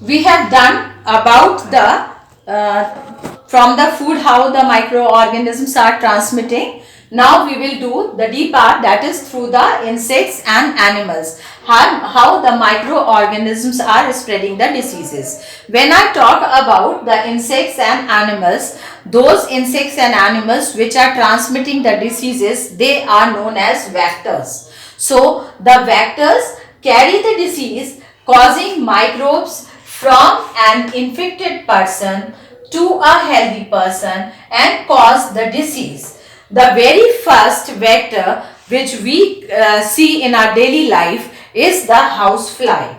we have done about the from the food how the microorganisms are transmitting. Now we will do the D part, that is through the insects and animals, how the microorganisms are spreading the diseases. When I talk about the insects and animals, those insects and animals which are transmitting the diseases, they are known as vectors. So the vectors carry the disease causing microbes from an infected person to a healthy person and cause the disease. The very first vector which we see in our daily life is the housefly.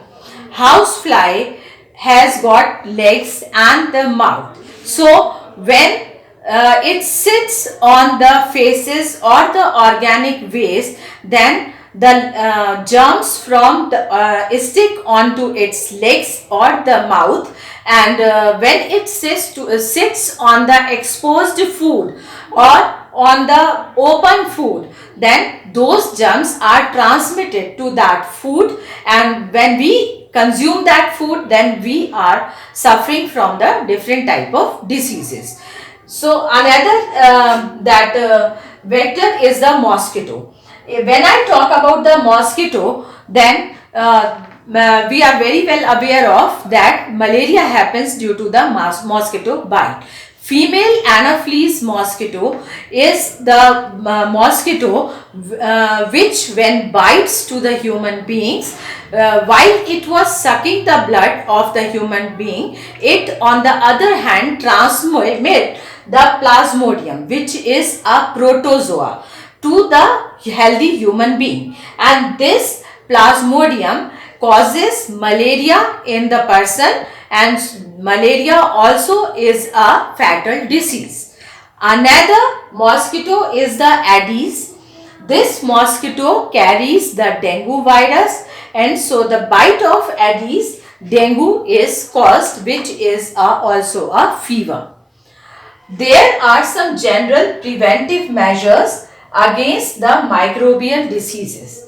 Housefly has got legs and the mouth. So when it sits on the faces or the organic waste, then the germs from the stick onto its legs or the mouth, and when it sits on the exposed food or on the open food, then those germs are transmitted to that food, and when we consume that food, then we are suffering from the different type of diseases. So another vector is the mosquito. When I talk about the mosquito, then we are very well aware of that malaria happens due to the mosquito bite. Female Anopheles mosquito is the mosquito which when bites to the human beings, while it was sucking the blood of the human being, it on the other hand transmit the plasmodium, which is a protozoa, to the healthy human being, and this plasmodium causes malaria in the person, and malaria also is a fatal disease. Another mosquito is the Aedes. This mosquito carries the dengue virus, and so the bite of Aedes, dengue is caused, which is also a fever. There are some general preventive measures against the microbial diseases.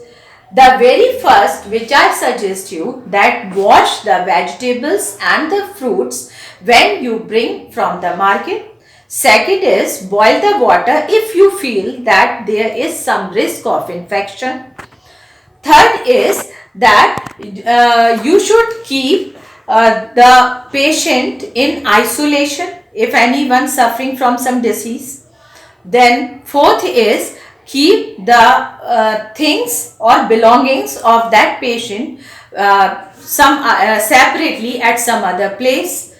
The very first which I suggest you, that wash the vegetables and the fruits when you bring from the market. Second is boil the water if you feel that there is some risk of infection. Third is that you should keep the patient in isolation if anyone suffering from some disease. Then fourth is keep the things or belongings of that patient separately at some other place.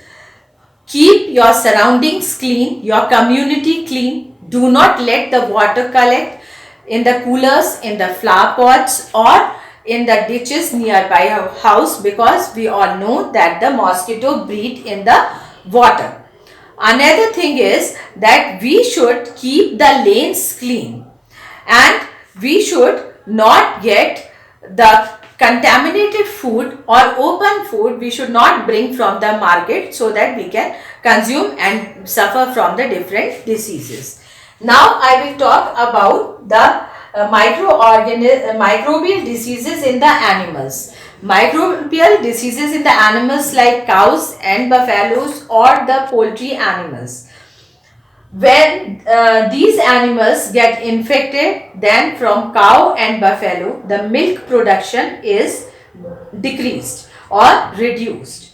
Keep your surroundings clean, your community clean. Do not let the water collect in the coolers, in the flower pots, or in the ditches nearby your house, because we all know that the mosquito breed in the water. Another thing is that we should keep the lanes clean, and we should not get the contaminated food or open food, we should not bring from the market, so that we can consume and suffer from the different diseases. Now I will talk about the microbial diseases in the animals. Microbial diseases in the animals like cows and buffaloes or the poultry animals. When these animals get infected, then from cow and buffalo, the milk production is decreased or reduced.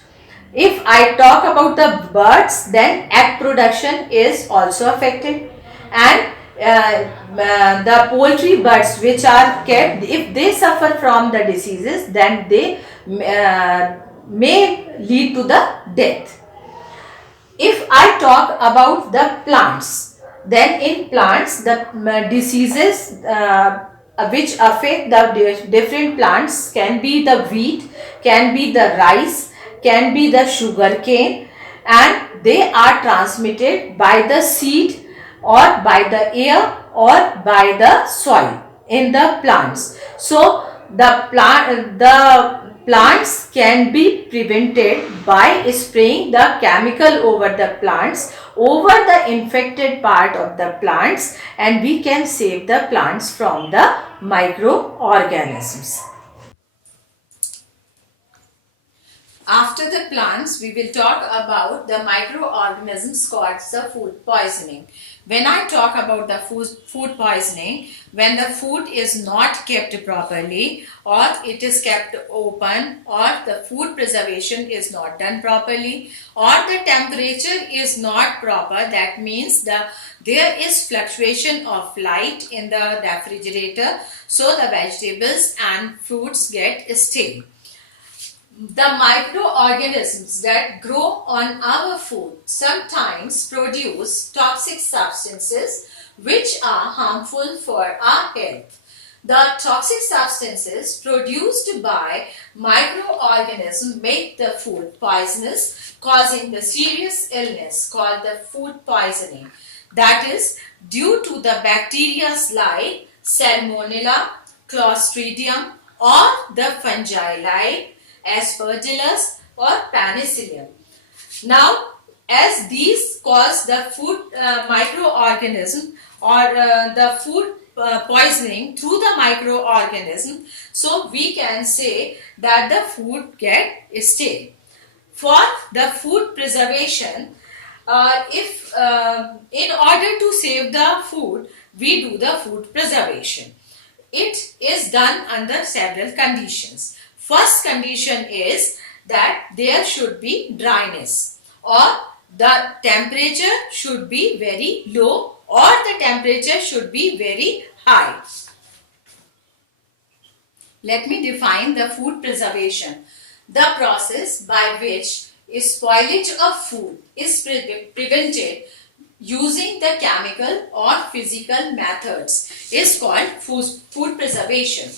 If I talk about the birds, then egg production is also affected, and the poultry birds which are kept, if they suffer from the diseases, then they may lead to the death. If I talk about the plants, then in plants the diseases which affect the different plants can be the wheat, can be the rice, can be the sugar cane, and they are transmitted by the seed or by the air or by the soil in the plants. So the plants can be prevented by spraying the chemical over the plants, over the infected part of the plants, and we can save the plants from the microorganisms. After the plants, we will talk about the microorganisms caused the food poisoning. When I talk about the food poisoning, when the food is not kept properly, or it is kept open, or the food preservation is not done properly, or the temperature is not proper, that means there is fluctuation of light in the refrigerator, so the vegetables and fruits get stale. The microorganisms that grow on our food sometimes produce toxic substances which are harmful for our health. The toxic substances produced by microorganisms make the food poisonous, causing the serious illness called the food poisoning. That is due to the bacteria like Salmonella, Clostridium, or the fungi like Aspergillus or Penicillium. Now, as these cause the food microorganism or the food poisoning through the microorganism, so we can say that the food get stale. For the food preservation, if in order to save the food, we do the food preservation. It is done under several conditions. First condition is that there should be dryness, or the temperature should be very low, or the temperature should be very high. Let me define the food preservation. The process by which spoilage of food is prevented using the chemical or physical methods is called food preservation.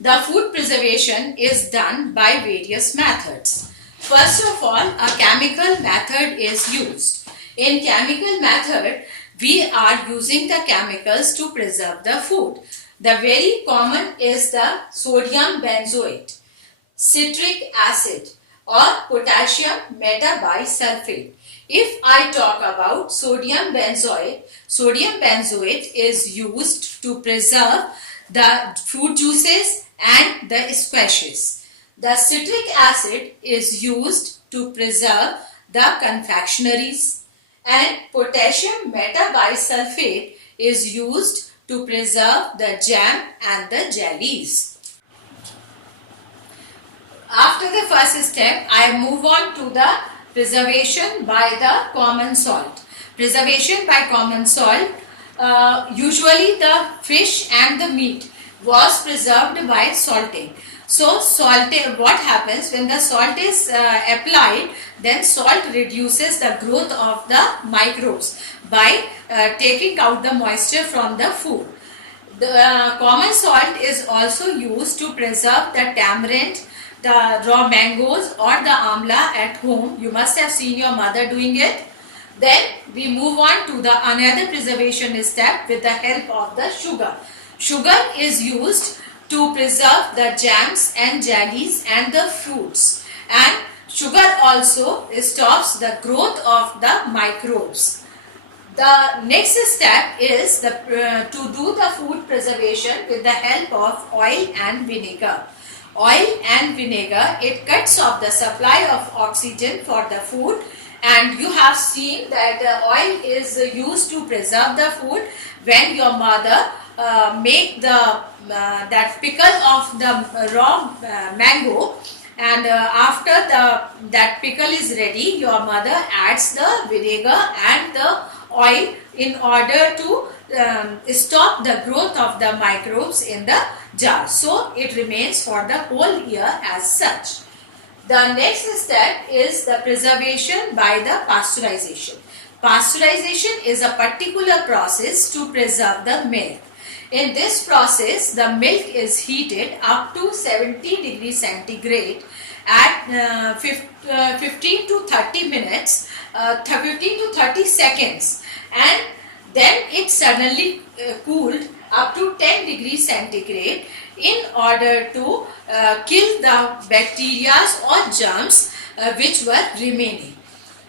The food preservation is done by various methods. First of all, a chemical method is used. In chemical method, we are using the chemicals to preserve the food. The very common is the sodium benzoate, citric acid, or potassium metabisulfate. If I talk about sodium benzoate is used to preserve the fruit juices and the squashes. The citric acid is used to preserve the confectionaries, and potassium metabisulfate is used to preserve the jam and the jellies. After the first step, I move on to the preservation by the common salt. Preservation by common salt, usually the fish and the meat was preserved by salting. So what happens when the salt is applied, then salt reduces the growth of the microbes by taking out the moisture from the food. The common salt is also used to preserve the tamarind, the raw mangoes, or the amla at home. You must have seen your mother doing it. Then we move on to the another preservation step with the help of the sugar. Sugar is used to preserve the jams and jellies and the fruits, and sugar also stops the growth of the microbes. The next step is to do the food preservation with the help of oil and vinegar. Oil and vinegar, it cuts off the supply of oxygen for the food, and you have seen that oil is used to preserve the food. When your mother make that pickle of the raw mango, and after that pickle is ready, your mother adds the vinegar and the oil in order to stop the growth of the microbes in the jar, so it remains for the whole year as such. The next step is the preservation by the pasteurization. Pasteurization is a particular process to preserve the milk. In this process, the milk is heated up to 70 degrees centigrade at 15 to 30 minutes, 15 to 30 seconds, and then it suddenly cooled up to 10 degrees centigrade in order to kill the bacteria or germs which were remaining.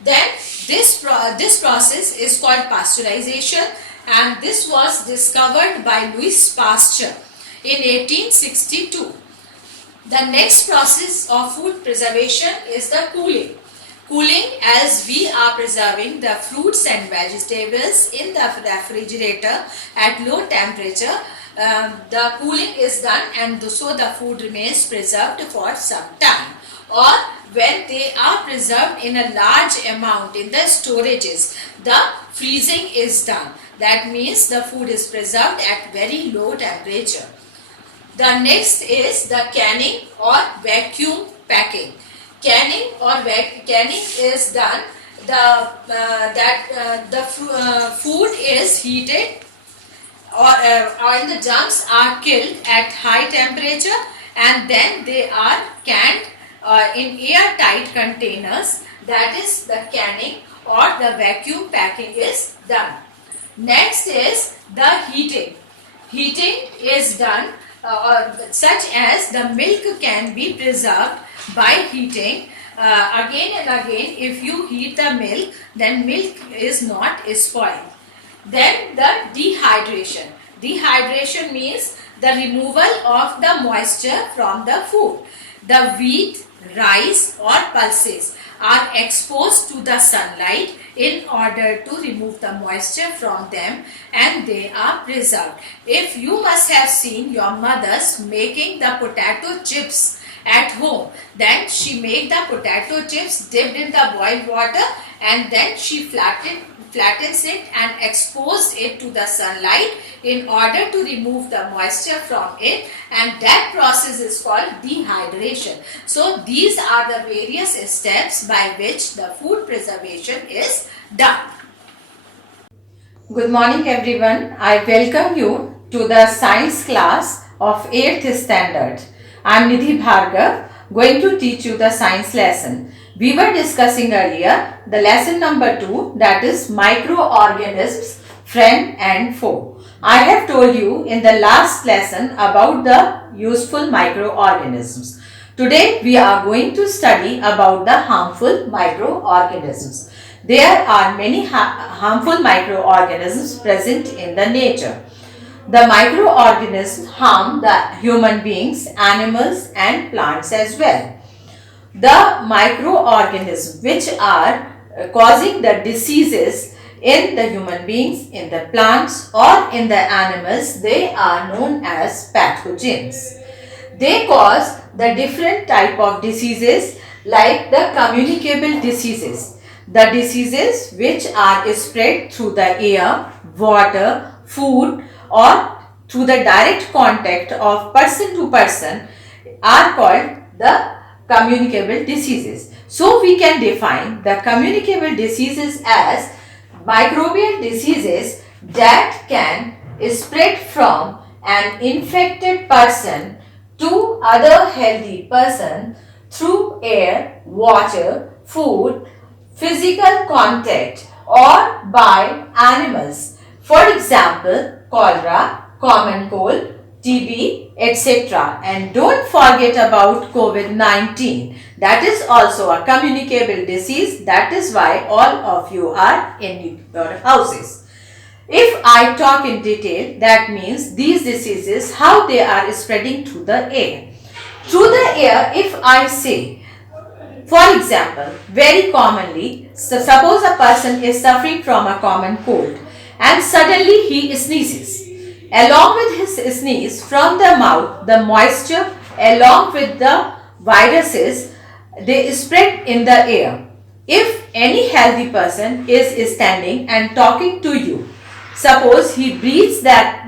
Then this process is called pasteurization, and this was discovered by Louis Pasteur in 1862. The next process of food preservation is the cooling. Cooling, as we are preserving the fruits and vegetables in the refrigerator at low temperature, the cooling is done, and so the food remains preserved for some time. Or when they are preserved in a large amount in the storages, the freezing is done. That means the food is preserved at very low temperature. The next is the canning or vacuum packing. Canning is done the food is heated, or the germs are killed at high temperature, and then they are canned in airtight containers. That is the canning or the vacuum packing is done. Next is the heating. Heating is done such as the milk can be preserved by heating again and again. If you heat the milk, then milk is not spoiled. Then the dehydration. Dehydration means the removal of the moisture from the food. The wheat, rice or pulses are exposed to the sunlight in order to remove the moisture from them, and they are preserved. If you must have seen your mothers making the potato chips at home, then she make the potato chips dipped in the boiled water, and then she flattens it and expose it to the sunlight in order to remove the moisture from it, and that process is called dehydration. So these are the various steps by which the food preservation is done. Good morning everyone. I welcome you to the science class of 8th standard. I am Nidhi Bhargava, going to teach you the science lesson. We were discussing earlier the lesson number 2, that is microorganisms, friend and foe. I have told you in the last lesson about the useful microorganisms. Today we are going to study about the harmful microorganisms. There are many harmful microorganisms present in the nature. The microorganisms harm the human beings, animals and plants as well. The microorganisms which are causing the diseases in the human beings, in the plants or in the animals, they are known as pathogens. They cause the different type of diseases like the communicable diseases. The diseases which are spread through the air, water, food or through the direct contact of person to person are called the communicable diseases. So we can define the communicable diseases as microbial diseases that can spread from an infected person to other healthy person through air, water, food, physical contact or by animals. For example, cholera, common cold, TB, etc. And don't forget about COVID-19. That is also a communicable disease. That is why all of you are in your houses. If I talk in detail, that means these diseases, how they are spreading through the air. Through the air, if I say, for example, very commonly, suppose a person is suffering from a common cold and suddenly he sneezes. Along with his sneeze, from the mouth, the moisture along with the viruses, they spread in the air. If any healthy person is standing and talking to you, suppose he breathes that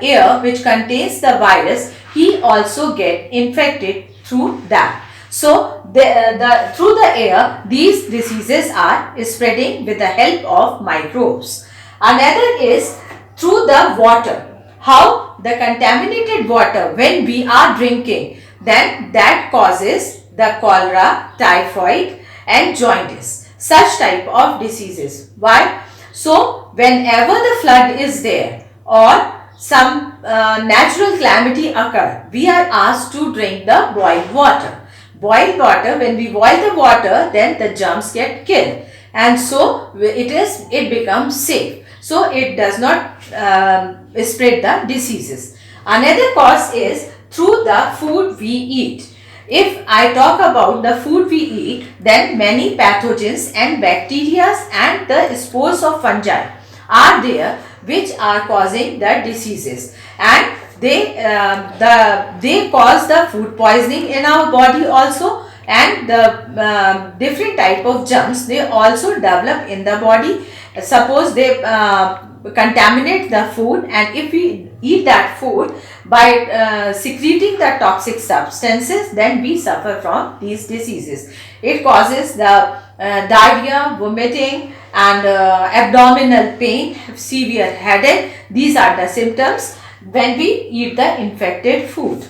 air which contains the virus, he also get infected through that. So through the air, these diseases are spreading with the help of microbes. Another is through the water. How the contaminated water, when we are drinking, then that causes the cholera, typhoid and jaundice, such type of diseases. Why? So whenever the flood is there or some natural calamity occur, we are asked to drink the boiled water. Boiled water, when we boil the water, then the germs get killed, and so it becomes safe. So it does not spread the diseases. Another cause is through the food we eat. If I talk about the food we eat, then many pathogens and bacteria and the spores of fungi are there which are causing the diseases, and they cause the food poisoning in our body also, and the different type of germs they also develop in the body. Suppose they contaminate the food, and if we eat that food by secreting the toxic substances, then we suffer from these diseases. It causes the diarrhea, vomiting, and abdominal pain, severe headache. These are the symptoms when we eat the infected food.